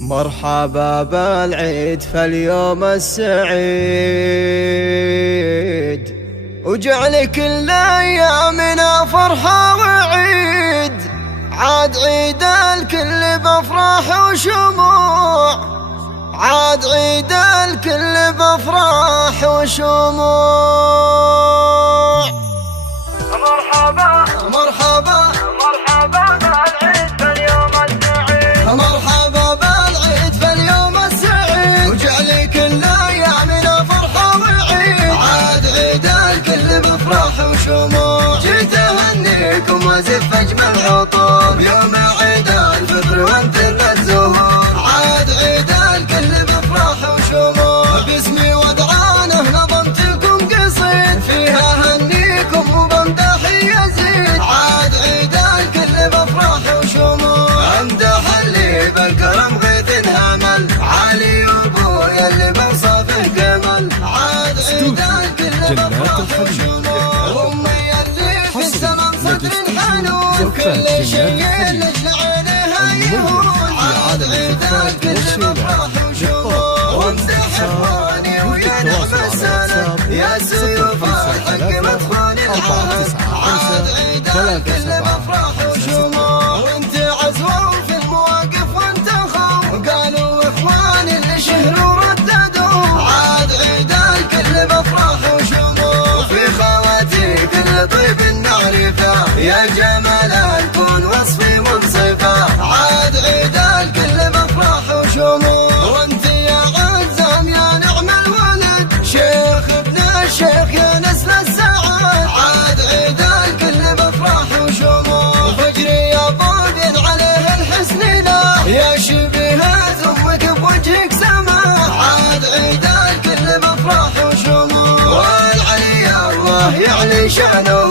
مرحبا بالعيد فاليوم السعيد، وجعل كل ايامنا فرحة وعيد. عاد عيد الكل بافراح وشموع، عاد عيد الكل بافراح وشموع. مرحبا مرحبا مرحبا بالعيد فاليوم السعيد، مرحبا بالعيد فاليوم السعيد، وجعل كل ايامنا فرحة وعيد. عاد عيد الكل بافراح وشموع، جيت اهنيكم وازف اجمل عطور، يوم عيد الفطر وانثر الزهور. عاد عيد الكل بافراح وشموع، باسمي ودعانه نظمت لكم قصيد، فيها اهنيكم وبمدح يزيد. عاد عيد الكل بافراح وشموع، امدح اللي بالكرم غيث انهمل، علي وابويا اللي بوصفه كمل. عاد عيد الكل بافراح وشموع، امي اللي في السماء صدر حنون، وكل شيء لاجل عينها يهون. عاد عيد الكل بافراح وشموع، وامسح اخواني ويا نعم السلام، يا سيوف الحق مدخول العالم. عاد عيد الكل بافراح وشموع، وانت عزوة في المواقف وانت خوف، وقالوا اخواني اللي شهروا رددوا. عاد عيد الكل بافراح وشموع، وفي خواتيك اللي طيب النعرفه، يا جمال الكون وصفي منصفه. عاد عيد الكل بافراح وشموع، وانت يا عزام يا نعم الولد، شيخ ابن الشيخ يا نسل السعاد. عاد عيد الكل بافراح وشموع، وفجري يا طوب عليه الحسن لا، يا شبيه امك بوجهك سماح. عاد عيد الكل بافراح وشموع، والعلي الله يعلي شانه،